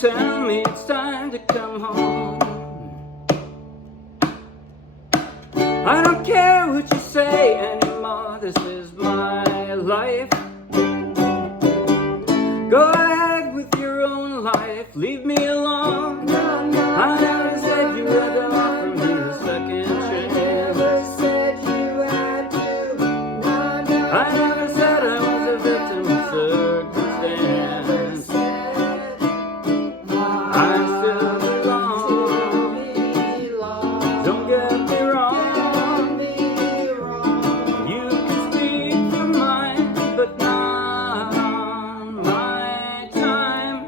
tell me it's time to come home. I don't care what you say anymore, this is my life. Go ahead with your own life, leave me alone. I never said you had to offer me a second chance. I never said I was a victim of circumstance. I still belong. Don't get me wrong. You can speak your mind, but not on my time.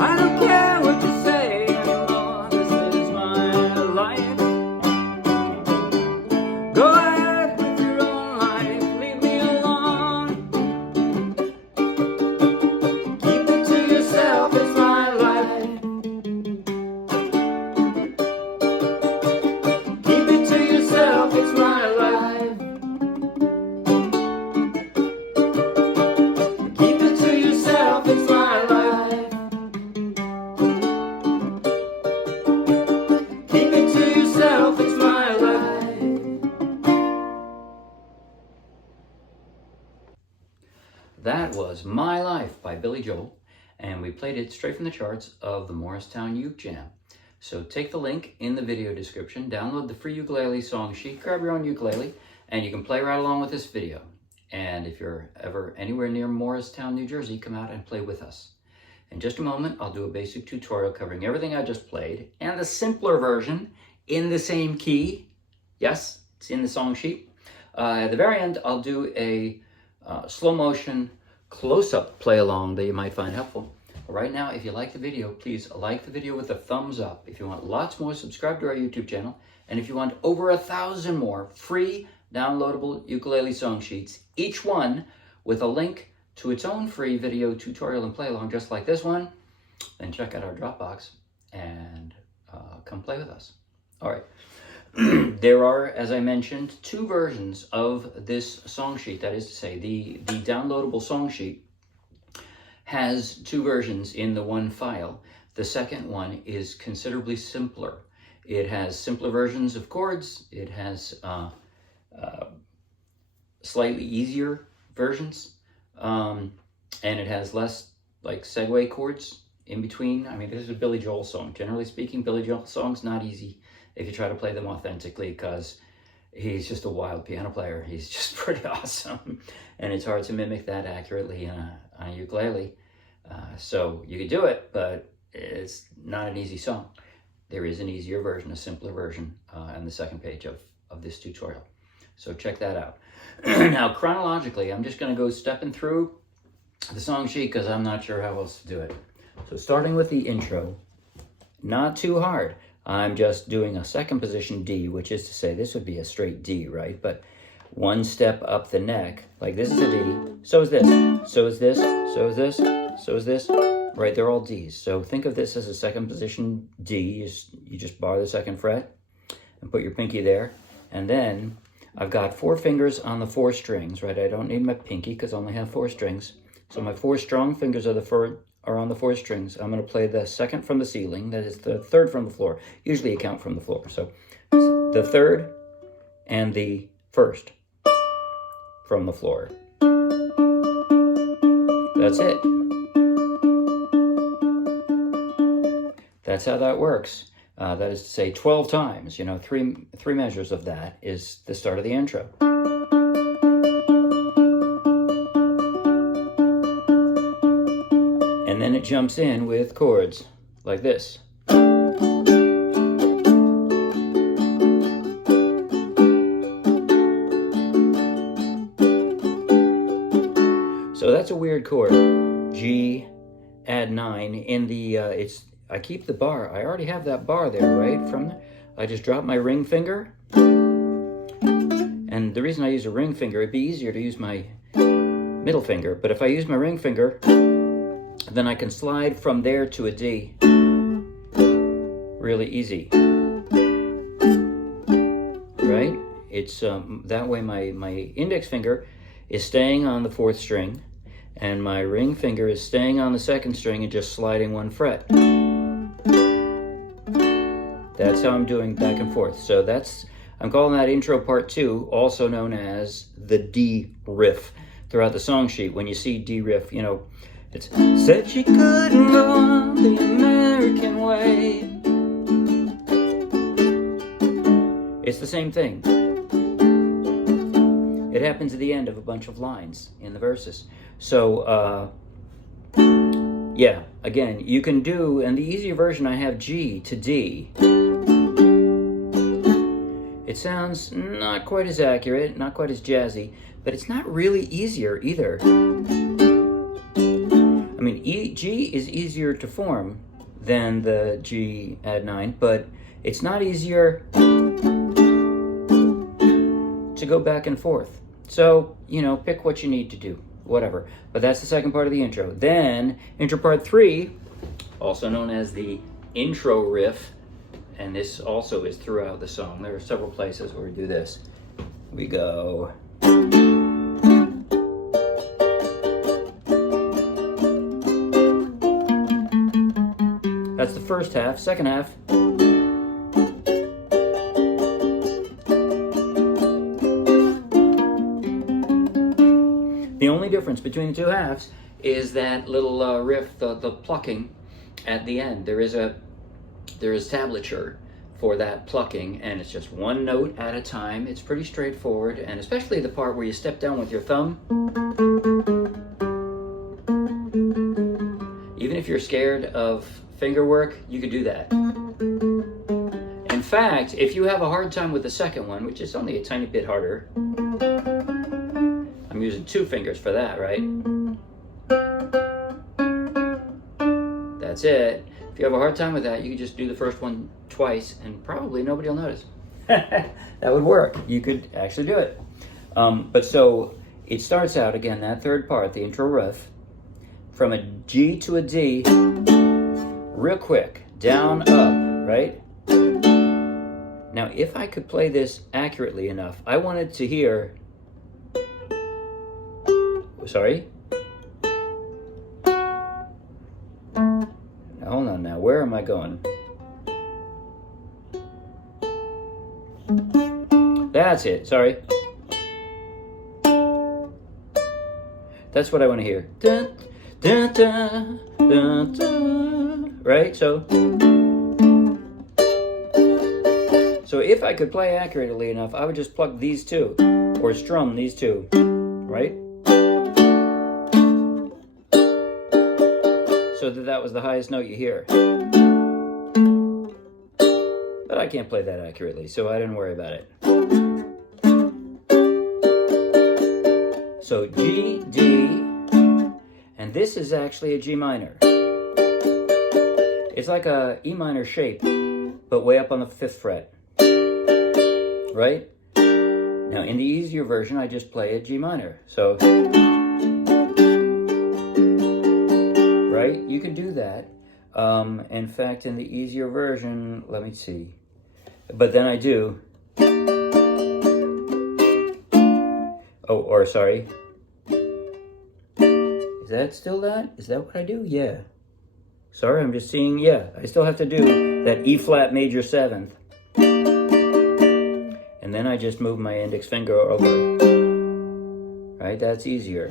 I don't care what you say anymore, this is my life. Go ahead with your own life, leave me alone. Keep it to yourself, it's my life. Keep it to yourself, it's my life. Keep it to yourself, it's my life. Keep it to yourself, it's my life. That was My Life by Billy Joel, and we played it straight from the charts of the Morristown Uke Jam. So take the link in the video description, download the free ukulele song sheet, grab your own ukulele, and you can play right along with this video. And if you're ever anywhere near Morristown, New Jersey, come out and play with us. In just a moment, I'll do a basic tutorial covering everything I just played and the simpler version in the same key. Yes, it's in the song sheet. At the very end, I'll do a slow motion close-up play along that you might find helpful. Right now, if you like the video, please like the video with a thumbs up. If you want lots more, subscribe to our YouTube channel. And if you want over 1,000 more free downloadable ukulele song sheets, each one with a link to its own free video tutorial and play along just like this one, then check out our Dropbox and come play with us. All right. There are, as I mentioned, two versions of this song sheet. That is to say, the downloadable song sheet has two versions in the one file. The second one is considerably simpler. It has simpler versions of chords. It has slightly easier versions. And it has less like segue chords in between. I mean, this is a Billy Joel song. Generally speaking, Billy Joel songs not easy if you try to play them authentically, because he's just a wild piano player. He's just pretty awesome. And it's hard to mimic that accurately on a ukulele. So you could do it, but it's not an easy song. There is an easier version, a simpler version, on the second page of this tutorial. So check that out. Now, chronologically, I'm just going to go stepping through the song sheet because I'm not sure how else to do it. So starting with the intro, not too hard. I'm just doing a second position D, which is to say this would be a straight D, right? But one step up the neck, like this is a D, so is this, so is this, so is this, so is this, right? They're all Ds. So think of this as a second position D. You just bar the second fret and put your pinky there. And then I've got 4 fingers on the 4 strings, right? I don't need my pinky because I only have 4 strings. So my 4 strong fingers are on the 4 strings. I'm going to play the second from the ceiling, that is the third from the floor. Usually you count from the floor. So the third and the first from the floor. That's it. That's how that works. That is to say 12 times, you know, three measures of that is the start of the intro. And then it jumps in with chords like this. So that's a weird chord. G, add 9 in the, I keep the bar. I already have that bar there, right? I just drop my ring finger. And the reason I use a ring finger, it'd be easier to use my middle finger. But if I use my ring finger, then I can slide from there to a D. really easy, right? It's that way my index finger is staying on the 4th string, and my ring finger is staying on the 2nd string and just sliding 1 fret. That's how I'm doing back and forth. So I'm calling that intro part 2, also known as the D riff. Throughout the song sheet, when you see D riff, you know, it's said she couldn't go the American way. It's the same thing. It happens at the end of a bunch of lines in the verses. So, yeah, again, you can do, and the easier version I have G to D. It sounds not quite as accurate, not quite as jazzy, but it's not really easier either. I mean, G is easier to form than the G add 9, but it's not easier to go back and forth. So, you know, pick what you need to do, whatever. But that's the second part of the intro. Then, intro part 3, also known as the intro riff, and this also is throughout the song. There are several places where we do this. We go. That's the first half. Second half. The only difference between the two halves is that little riff, the plucking at the end. There is tablature for that plucking, and it's just one note at a time. It's pretty straightforward, and especially the part where you step down with your thumb. Even if you're scared of finger work, you could do that. In fact, if you have a hard time with the second one, which is only a tiny bit harder, I'm using 2 fingers for that, right? That's it. If you have a hard time with that, you can just do the first one twice, and probably nobody will notice. That would work. You could actually do it. But so it starts out, again, that third part, the intro riff, from a G to a D, real quick, down, up, right? Now, if I could play this accurately enough, I wanted to hear, sorry? Now, hold on now, where am I going? That's it, sorry. That's what I want to hear. Dun, dun, dun, dun, dun. Right? So if I could play accurately enough, I would just pluck these 2, or strum these 2, right? So that was the highest note you hear. But I can't play that accurately, so I didn't worry about it. So G, D, and this is actually a G minor. It's like a E minor shape, but way up on the 5th fret, right? Now in the easier version, I just play a G minor. So, right, you can do that. In fact, in the easier version, let me see. But then I do. Oh, or sorry. Is that still that? Is that what I do? Yeah. Sorry, I'm just seeing, yeah. I still have to do that E flat major 7th. And then I just move my index finger over. Right, that's easier.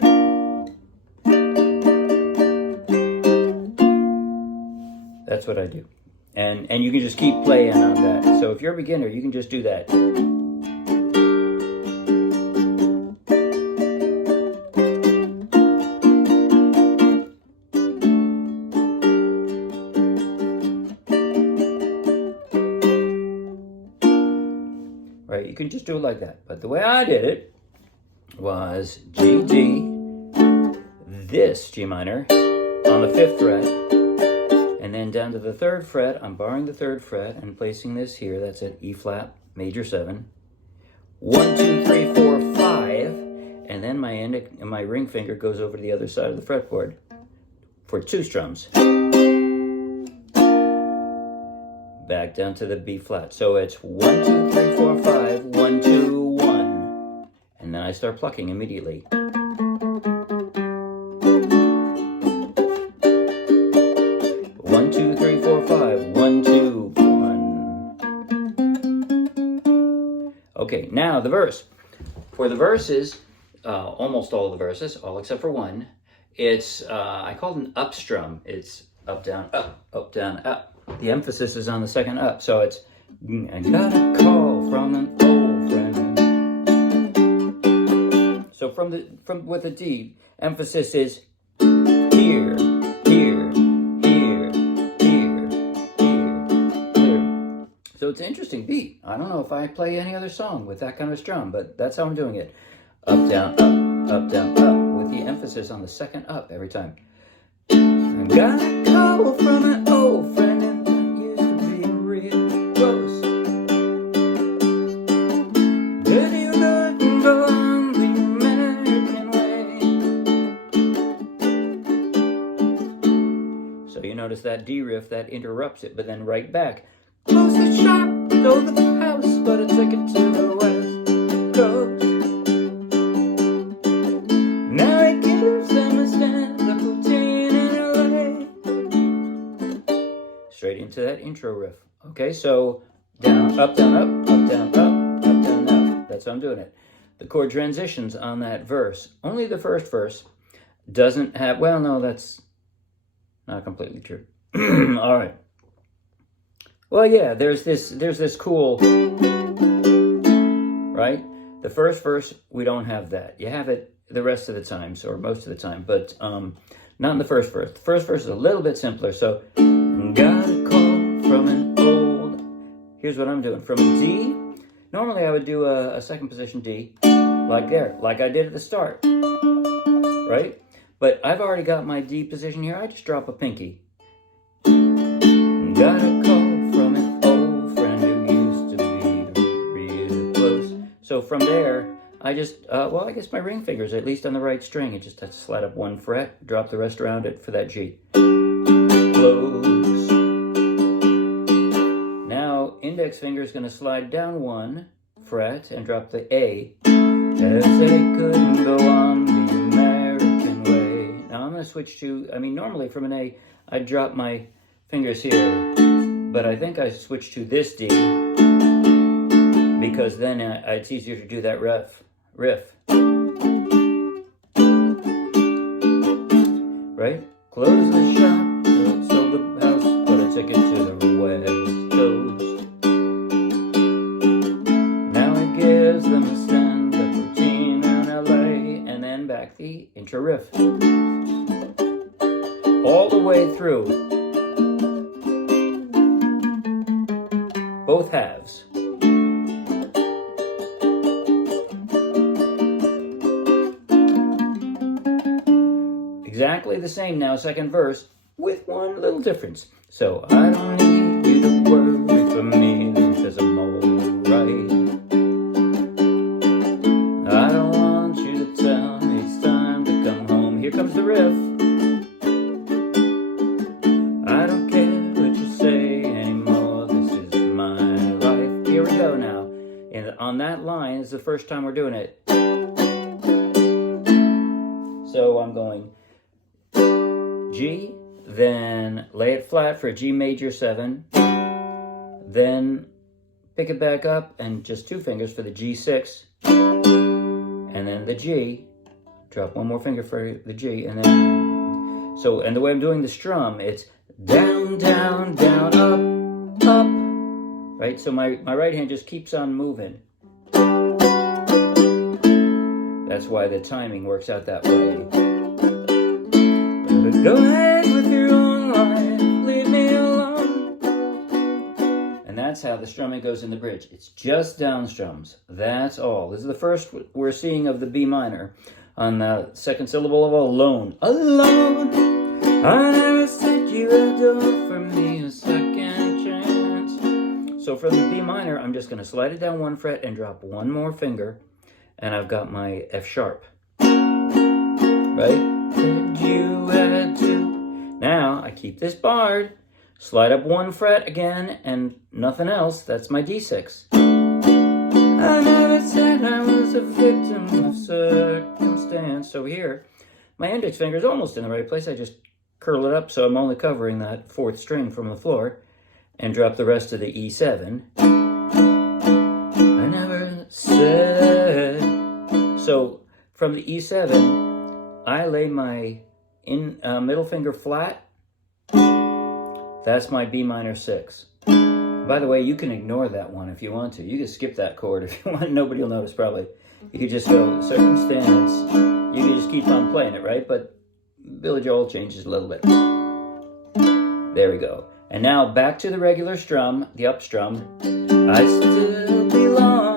That's what I do. And you can just keep playing on that. So if you're a beginner, you can just do that. Right, you can just do it like that. But the way I did it was G, D, this G minor on the 5th fret, and then down to the 3rd fret, I'm borrowing the 3rd fret and placing this here. That's at E flat major 7. 1, 2, 3, 4, 5, and then my ring finger goes over to the other side of the fretboard for 2 strums. back down to the B flat. So it's 1, 2, 3, 4, 5, 1, 2, 1. And then I start plucking immediately. 1, 2, 3, 4, 5, 1, 2, 1. Okay, now the verse. For the verses, almost all of the verses, all except for one, it's, I call it an up strum. It's up, down, up, down, up. The emphasis is on the second up. So it's, I got a call from an old friend. So with the D, emphasis is here, here, here, here, here. So it's an interesting beat. I don't know if I play any other song with that kind of strum, but that's how I'm doing it. Up, down, up, down, up, with the emphasis on the second up every time. I got a call from an old friend and that used to be real close. But you couldn't go on the American way. So you notice that D riff, that interrupts it, but then right back. Close the shop, go to the house, but a ticket to the West Coast. Now it gives them a stand-up routine in LA. Straight into that intro riff. Okay, so down, up, down, up, down, up, down, up. That's how I'm doing it. The chord transitions on that verse, only the first verse doesn't have, well, no, that's not completely true. All right. Well, yeah, there's this cool, right? The first verse, we don't have that. You have it the rest of the times, or most of the time, but not in the first verse. The first verse is a little bit simpler. So, got a call from an old. Here's what I'm doing. From a D, normally I would do a second position D, like there, like I did at the start, right? But I've already got my D position here. I just drop a pinky. Got a call from an old friend who used to be real close. So from there, I just, well, I guess my ring finger's at least on the right string. It just has to slide up one fret, drop the rest around it for that G. Close. Now, index finger is going to slide down one fret and drop the A. As they couldn't go on the American way. Now I'm going to switch to, I mean, normally from an A, I'd drop my fingers here, but I think I switched to this D because then it's easier to do that riff. Right? Close the shop, sold the house, put a ticket to the West Coast. Now it gives them a stand-up routine in LA, and then back the intro riff. All the way through. Both halves. Exactly the same now, second verse, with one little difference. So, I don't need you to worry for me, because I'm alright. I don't want you to tell me it's time to come home. Here comes the riff. I don't care what you say anymore, this is my life. Here we go now. And on that line is the first time we're doing it. So I'm going G, then lay it flat for a G major 7, then pick it back up and just two fingers for the G6, and then the G, drop one more finger for the G, and then, so, and the way I'm doing the strum, it's down, down, down, up, up, right? So my right hand just keeps on moving. That's why the timing works out that way. But go ahead with your own life, leave me alone. And that's how the strumming goes in the bridge. It's just down strums. That's all. This is the first we're seeing of the B minor on the second syllable of alone. Alone. I never said you had to offer me a second chance. So from the B minor, I'm just going to slide it down one fret and drop one more finger. And I've got my F sharp. Right? Said you had to. Now, I keep this barred. slide up 1 fret again, and nothing else. That's my D6. I never said I was a victim of circumstance. So here, my index finger is almost in the right place. I just curl it up so I'm only covering that 4th string from the floor and drop the rest of the E7. I never said. So from the E7, I lay my middle finger flat. That's my B minor 6. By the way, you can ignore that one if you want to. You can skip that chord if you want. Nobody will notice, probably. You could just go circumstance. You can just keep on playing it, right? But Billy Joel changes a little bit. There we go. And now back to the regular strum, the up strum. I still belong.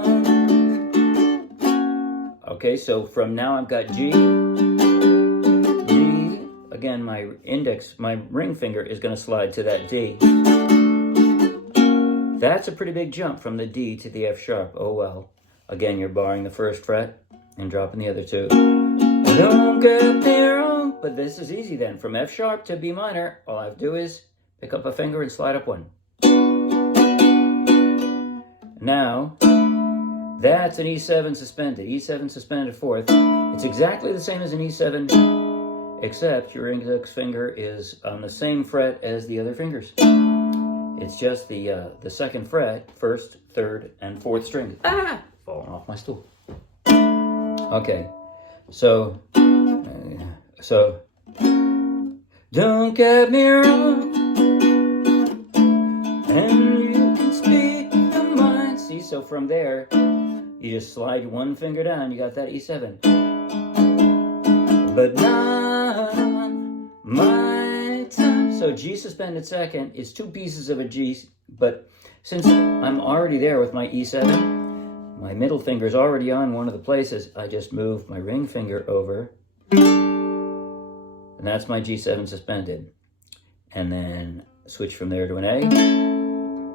Okay, so from now I've got G. G. Again, my ring finger is going to slide to that D. That's a pretty big jump from the D to the F sharp. Oh well. Again, you're barring the 1st fret and dropping the other 2. Don't get me wrong, but this is easy then. From F sharp to B minor, all I have to do is pick up a finger and slide up 1. Now, that's an E7 suspended. E7 suspended 4th. It's exactly the same as an E7, except your index finger is on the same fret as the other fingers. It's just the 2nd fret, 1st, 3rd, and 4th strings. Ah! Falling off my stool. Okay, so don't get me wrong, and you can speak the mind. See, so from there, you just slide 1 finger down, you got that E7. But not my time. So G suspended 2nd is 2 pieces of a G, but since I'm already there with my E7, my middle finger is already on one of the places, I just move my ring finger over, and that's my G7 suspended. And then switch from there to an A,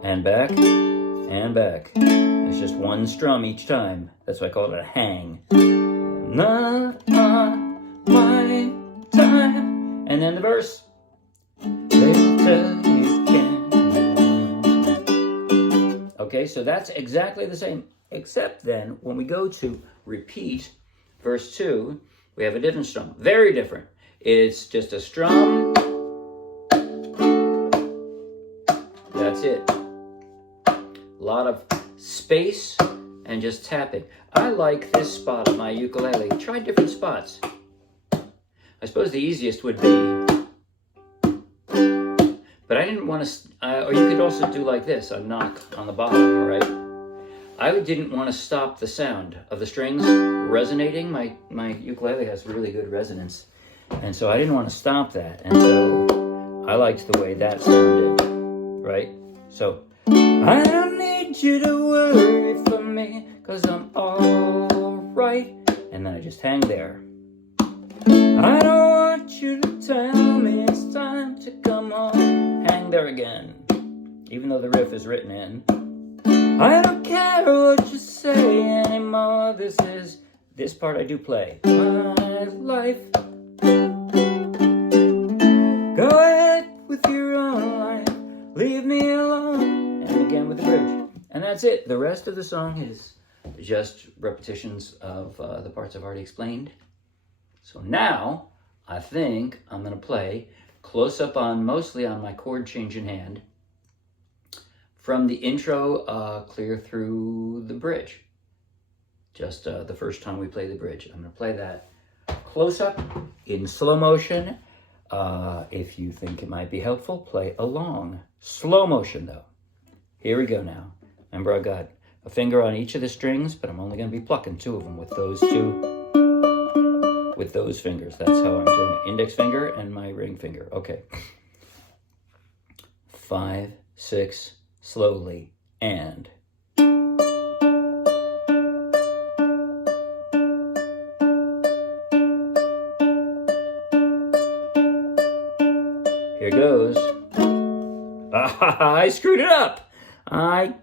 and back, and back. It's just 1 strum each time. That's why I call it a hang. Not on my time. And then the verse. Okay, so that's exactly the same, except then when we go to repeat verse 2, we have a different strum. Very different. It's just a strum. That's it. A lot of space and just tapping. I like this spot on my ukulele. Try different spots. I suppose the easiest would be, but I didn't want to, or you could also do like this, a knock on the bottom, right? I didn't want to stop the sound of the strings resonating. My ukulele has really good resonance, and so I didn't want to stop that, and so I liked the way that sounded, right? So, I don't need you to worry for me, 'cause I'm all right, and then I just hang there. I don't want you to tell me it's time to come home. Hang there again, even though the riff is written in. I don't care what you say anymore. This part I do play. My life. Go ahead with your own life. Leave me alone. And again with the bridge. And that's it. The rest of the song is just repetitions of the parts I've already explained. So now, I think I'm going to play close up mostly on my chord change in hand from the intro clear through the bridge. Just the first time we play the bridge. I'm going to play that close up in slow motion. If you think it might be helpful, play along. Slow motion though. Here we go now. Remember, I got a finger on each of the strings, but I'm only going to be plucking 2 of them with those 2. With those fingers. That's how I'm doing it. Index finger and my ring finger. Okay. 5, 6, slowly, and. Here goes. I screwed it up. I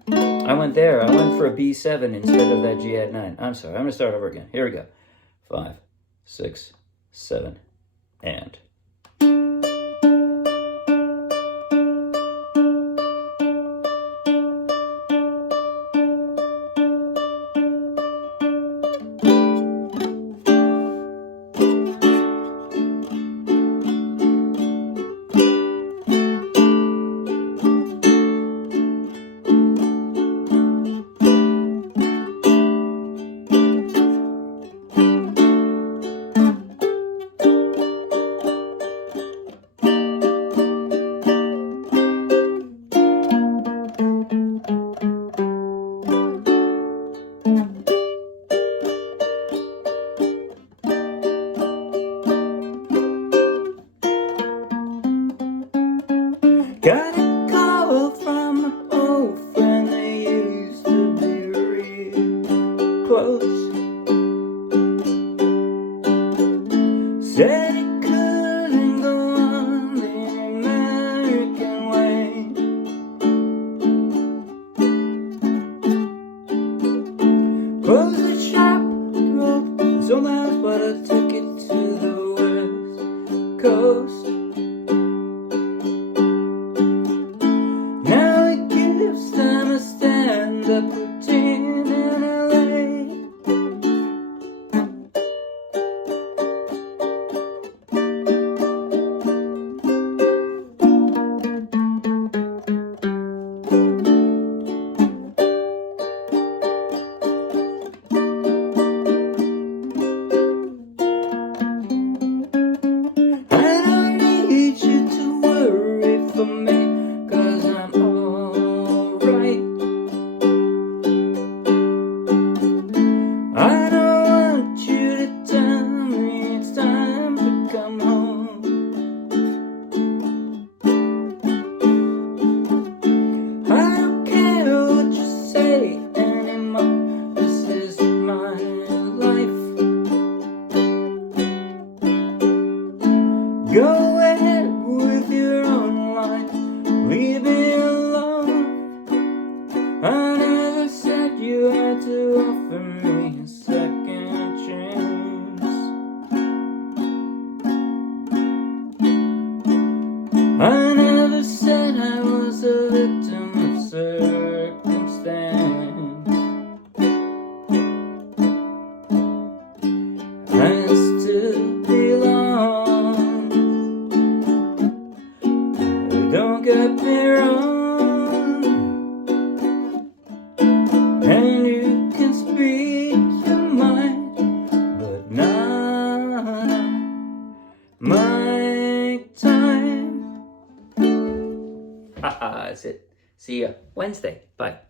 went there. I went for a B7 instead of that G add 9. I'm sorry. I'm going to start over again. Here we go. 5, 6, 7, and. end up routine in LA. I don't need you to worry for me, 'cause I'm alright. I don't want you to tell me it's time to come home. I don't care what you say anymore. This is my life. Go ahead with your own life. Leave me alone. I never said you had to offer me a second chance. I never said I was a victim of circumstance. I still belong. Don't get me wrong. And you can speak your mind, but not my time. That's it. See ya Wednesday. Bye.